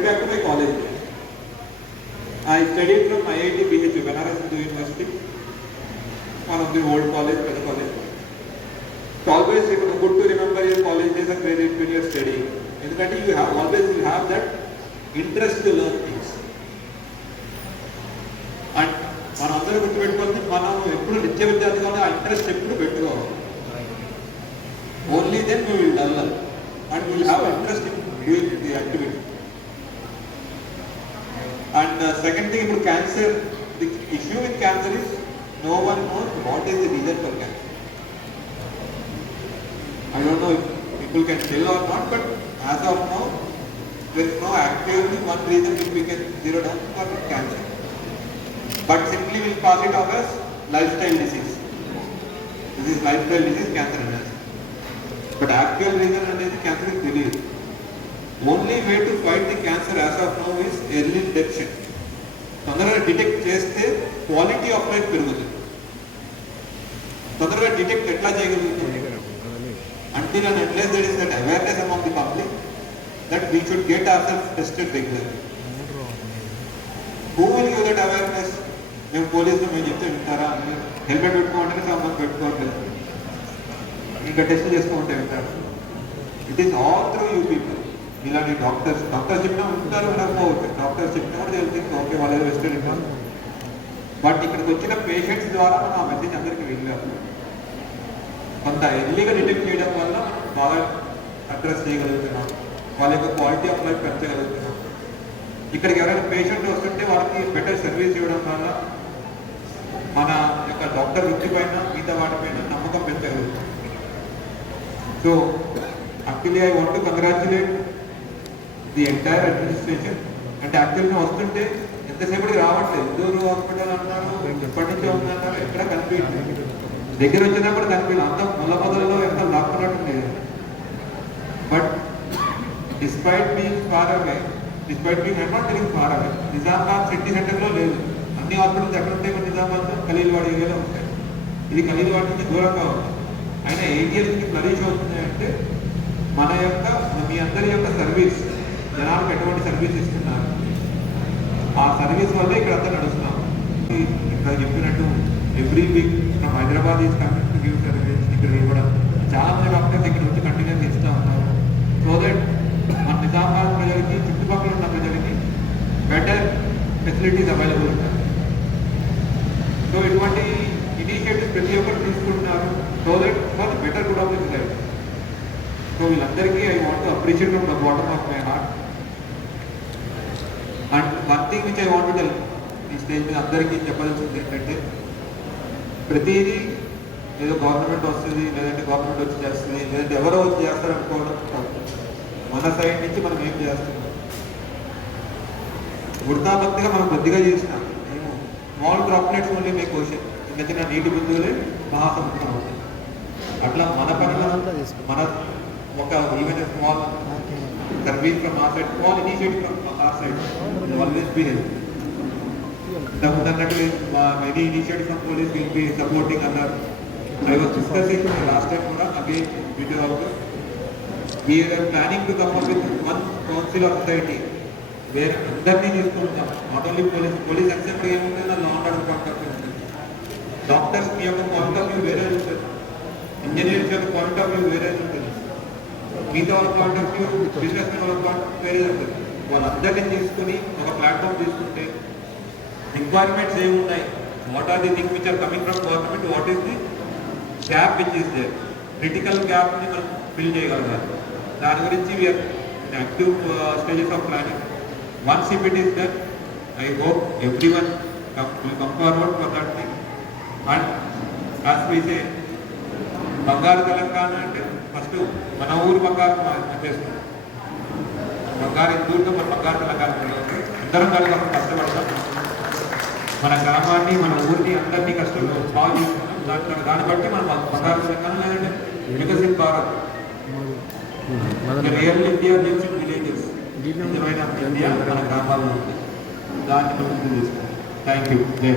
went back to my college. I studied from IIT BHU, Banaras Hindu University, one of the old college, better college. It's always good to remember your college days and credit when you studying. In that you have always you have that interest to learn things. And మనం అందరూ గుర్తుపెట్టుకోవాలి మనం ఎప్పుడు నిత్య విద్యార్థిగా ఆ interest ఎప్పుడు పెట్టుకోవాలి only then we will develop and will have interest in doing and second thing ఇప్పుడు cancer the issue with cancer is no one knows what is the reason for cancer I don't know if people can tell or not, but as of now, there is no actively one reason which we can zero down for cancer. But simply we'll pass it off as lifestyle disease. This is lifestyle disease, cancer అనేది. But actual reason అనేది cancer is తెలియదు. Only way to fight the cancer as of now is early detection. తొందరగా detect చేస్తే quality of life పెరుగుతుంది తొందరగా detect ఎట్లా చేయగలుగుతుంది until and unless there is that awareness among the public that we should get ourselves tested regularly. Who will give that awareness? మేము పోలీసులు మేము చెప్తే వింటారా హెల్మెట్ పెట్టుకోమంటే సామాన్ పెట్టుకోవట్లేదు ఇంకా టెస్ట్ చేసుకుంటే వింటారు it is all through you people ఇలాంటి డాక్టర్స్ డాక్టర్స్ చెప్పినా ఉంటారు వినకపోవచ్చు డాక్టర్స్ చెప్పినా కూడా తెలుస్తుంది ఓకే వాళ్ళు ఏదో ఇన్కమ్ బట్ ఇక్కడికి వచ్చిన పేషెంట్స్ ద్వారా మనం ఆ మెసేజ్ అందరికీ వెళ్ళాము కొంత ఎర్లీగా డిటెక్ట్ చేయడం వల్ల బాగా అడ్రస్ చేయగలుగుతున్నాం. వాళ్ళ యొక్క క్వాలిటీ ఆఫ్ లైఫ్ పెంచగలుగుతున్నాం. ఇక్కడికి ఎవరైనా పేషెంట్ వస్తుంటే వాళ్ళకి బెటర్ సర్వీస్ ఇవ్వడం వల్ల మన యొక్క డాక్టర్ వృత్తి పైన మిగతా వాటిపైన నమ్మకం పెంచగలుగుతాం. So actually I want to congratulate the entire administration అంటే యాక్చువల్గా వస్తుంటే ఎంతసేపటికి రావట్లేదు. ఇందూరు హాస్పిటల్ అన్నారు ఎప్పటి నుంచో ఉందన్నారు ఎక్కడ కనిపించలేదు దగ్గర వచ్చినప్పుడు కనిపించలేదు అంత మొల్ల మొదలలో ఎంత లాక్కున్నట్టుంది but despite being far away despite being I'm not telling far away Nizamabad city సెంటర్లో లేదు. అన్ని హాస్పిటల్స్ ఎక్కడ ఉంటాయి మన నిజామాబాద్లో? ఖలీల్వాడ్ ఏరియాలో ఉంటాయి. ఇది ఖలీల్వాడ నుంచి దూరంగా ఉంది. అయినా ఏరియాలకి ఫ్లరిష్ అవుతుంది అంటే మన యొక్క మీ అందరి యొక్క సర్వీస్ జనాలకు ఎటువంటి సర్వీస్ ఇస్తున్నారు? ఆ సర్వీస్ వల్లే ఇక్కడ అంతా నడుస్తున్నాం. ఇక్కడ చెప్పినట్టు every week from Hyderabad is coming to give service ఇక్కడ ఇవ్వడం. చాలా మంది డాక్టర్స్ ఇక్కడ వచ్చి కంటిన్యూస్ ఇస్తూ ఉన్నారు. సో దట్ మన నిజామాబాద్ ప్రజలకి చుట్టుపక్కల ఉన్న ప్రజలకి బెటర్ ఫెసిలిటీస్ అవైలబుల్ ఉంటాయి. సో ఇటువంటి ఇనిషియేటివ్స్ ప్రతి ఒక్కరు తీసుకుంటున్నారు. సో దట్ ఫర్ బెటర్ కూడా ఆఫ్ సో వీళ్ళందరికీ I want appreciate from the bottom of my heart and one thing which I want tell ఈ స్టేజ్ మీద అందరికీ చెప్పాల్సింది ఏంటంటే ప్రతిదీ ఏదో గవర్నమెంట్ వస్తుంది లేదంటే గవర్నమెంట్ వచ్చి చేస్తుంది లేదంటే ఎవరో వచ్చి చేస్తారు అనుకోవడం మన సైడ్ నుంచి మనం ఏం చేస్తున్నాం వృద్ధాభక్తిగా మనం కొద్దిగా చేసినాం మేము స్మాల్ డ్రాప్లెట్స్ ఓన్లీ మీకు క్వశ్చన్ చిన్న చిన్న నీటి బిందువులే మహాసముద్రం అవుతాయి. అట్లా మన పని మన ఒక ఈవెన్ స్మాల్ సర్వీస్ ఫ్రమ్ ఆ సైడ్ స్మాల్ ఇనిషియేటివ్ ఫ్రమ్ ఆ సైడ్ ఆల్వేస్ బి హెల్ప్ ఇంతకుముందు many initiative from police will be supporting అన్నారు I was discussing last time కూడా again video out we are planning to come up with one council of society వేరే అందరినీ తీసుకుంటాం not only police police except ఏముంటుందో law and order point of view ఉంటుంది doctors మీ యొక్క point of view వేరే ఉంటుంది ఇంజనీర్స్ యొక్క పాయింట్ ఆఫ్ వ్యూ వేరే ఉంటుంది మిగతా వాళ్ళ point of view business men వాళ్ళ పాయింట్ వేరే ఉంటుంది వాళ్ళందరినీ తీసుకుని ఒక ప్లాట్ఫామ్ తీసుకుంటే రిక్వైర్మెంట్స్ ఏమున్నాయి what are the thing which are coming from government what is the gap which is there critical గ్యాప్ని మనం ఫిల్ చేయగలగాలి. దాని గురించి we are active stages of planning once if it is that I hope every one come forward for that thing and as we Bangaru Telangana అంటే first మన ఊరు బంగారు మనం బంగారు ఎందుకు మన బంగారు తెలంగాణ అందరం కలిసి కష్టపడతాం. మన గ్రామాన్ని మన ఊరిని అందరినీ కష్టం బాగు చేసుకున్నాం దాంట్లో దాన్ని బట్టి మనం బంగారు తెలంగాణ లేదంటే Viksit Bharat. Real India lives in villages నిజమైన ఇండియా మన గ్రామాల్లో ఉంది. దాన్ని ప్రభుత్వం చేస్తాం థ్యాంక్ యూ జై